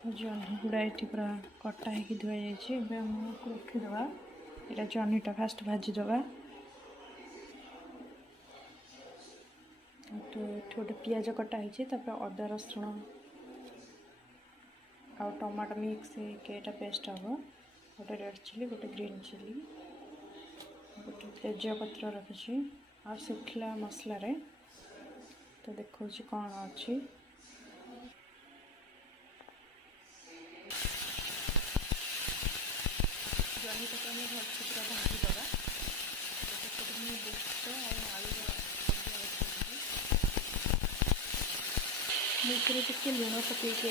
जह्नी गुड़ा ये पूरा कटा हो धुआ जाए रखीदे। यहाँ जह्नीटा फास्ट भाजीदे। तो ये गोटे पियाज कटाई अदा रसुण आ टमाटो मिक्स होटा पेस्ट हम। गोटे रेड चिली गोटे ग्रीन चिली गोटे तेजपत्र रखी आ शुखला मसला रे। तो देखो कौन अच्छी जनी तक आम भलसे पूरा भाजीदे। मुझे टे लुण पकईकि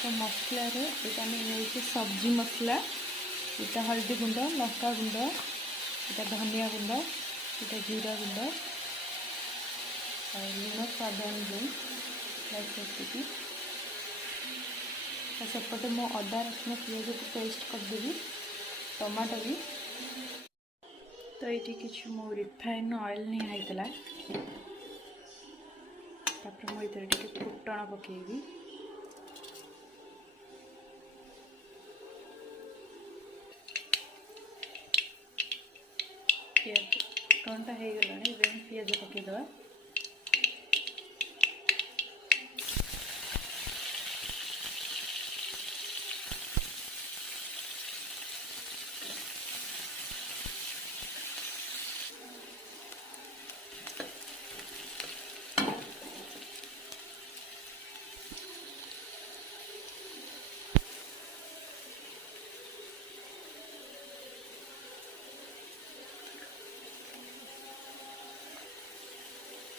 तो मसला ये सब्जी मसला यहाँ हल्दी गुंड लंका गुंड यहाँ धनिया गुंड यहाँ जीरा गुंड लुण स्वाद अनुसार लाइक सेपटे मो अदा रसुण पियाज को पेस्ट करदेवी टमाटो भी। तो ये किसी मो रिफाइन ऑयल नहीं होता मुझे फुटण पकेबी। पियाज फुटणटा हो गला पियाज पकईदे।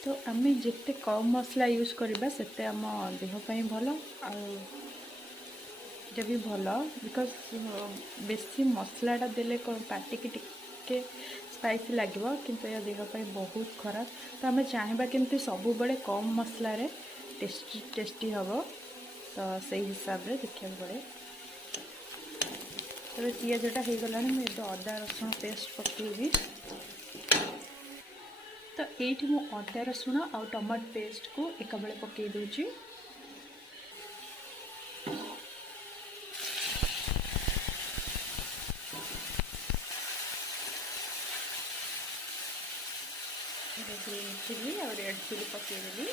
तो आम जिते कम मसला यूज करवा सेते आम देहपाई भल आटा भी भल बिकज बेसी मसलाटा देले पार्टी की टिके स्पाइसी लगे किंतु यह देहपाई बहुत खराब। तो आम चाहवा केमती सब बड़े कम मसला रे टेस्टी टेस्टी हम। तो सही हिसाब से देखा पड़े। तो पियाजटा हो गला मुझे अदा रसुण पेस्ट पकेबी। तो ये मु अदा रसुण आ टमाटो पेस्ट को एक बेले पकई दूची। ग्रीन चिली और रेड चिली पकईदेवी।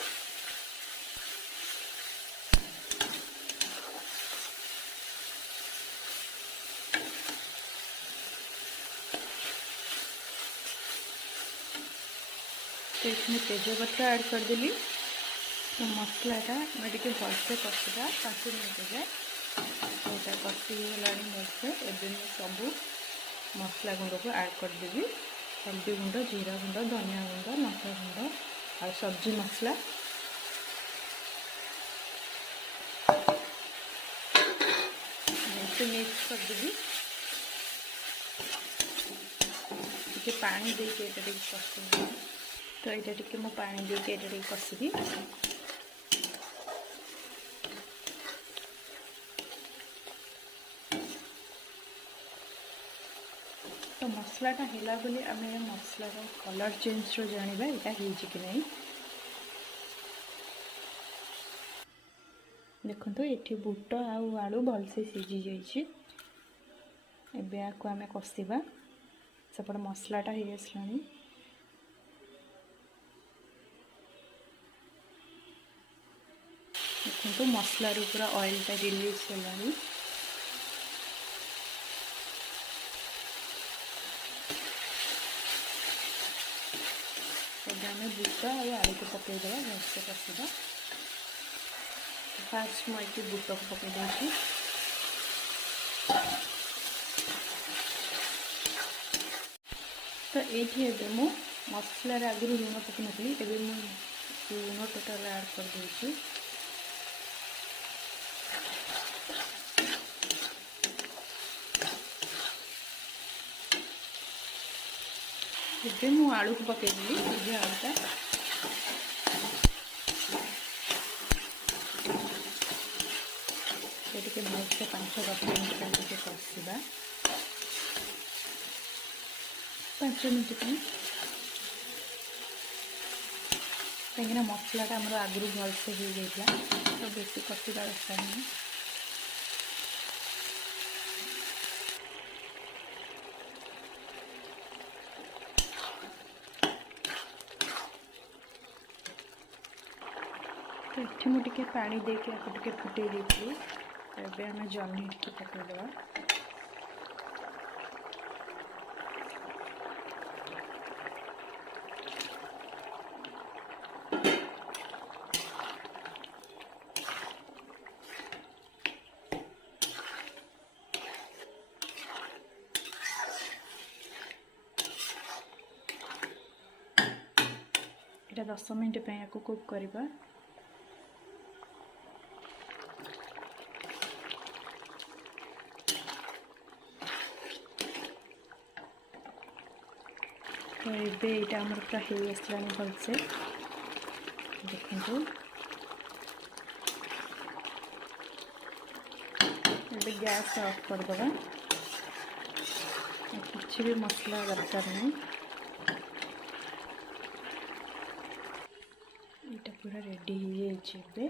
तो इसमें तेजपत्र ऐड करदेली। तो मसलाटा मुझे भलसे कषा 5 मिनट जाए यहाँ कषिगला भलसे। एवं मुझे सब मसला गुंड को ऐड करदेवी। हल्दी गुंड जीरा गुंड धनिया गुंड लंका गुंड और सब्जी मसला भलसे मिक्स करदेवी। टे पानी देके कषी। तो यहाँ टी मु पानी देके कषी। तो मसलाटा है बोली आम मसलार कलर चेंज रो जाना यहाँ कि नहीं। देखो ये बुट आलू भलसे सीझी जाइए। आम कषा सेपटे मसलाटा हो आसला। देखो मसला पूरा ऑयलटा रिलीज होगा। आम बुट आलू को पकईदे भलसे कषा। फास्ट मुझे बुट को पकई। तो ये मु मसलार आगु लुण पकई नी एवं लुण टोटाल ऐड कर दूसरी। मु आलू को पकईदी आलूटा भलसे 5-10 मिनट कषा। 5 मिनट कहीं मसलाटा आमर आगु भलसे हो जाता तो बेसी कषा दरकार नहीं। तो ये मुझे पानी देके आपको टे फुटे देती। तो ये आम जह्नी टे पकईदे ये 10 मिनट आपको कुक करवा। तो ये यहाँ आमर पूरा हो आसला भलसे देखु। ये गैस ऑफ करदे किसी भी मसला दरकार नहीं। ये पूरा रेडी हो जाए।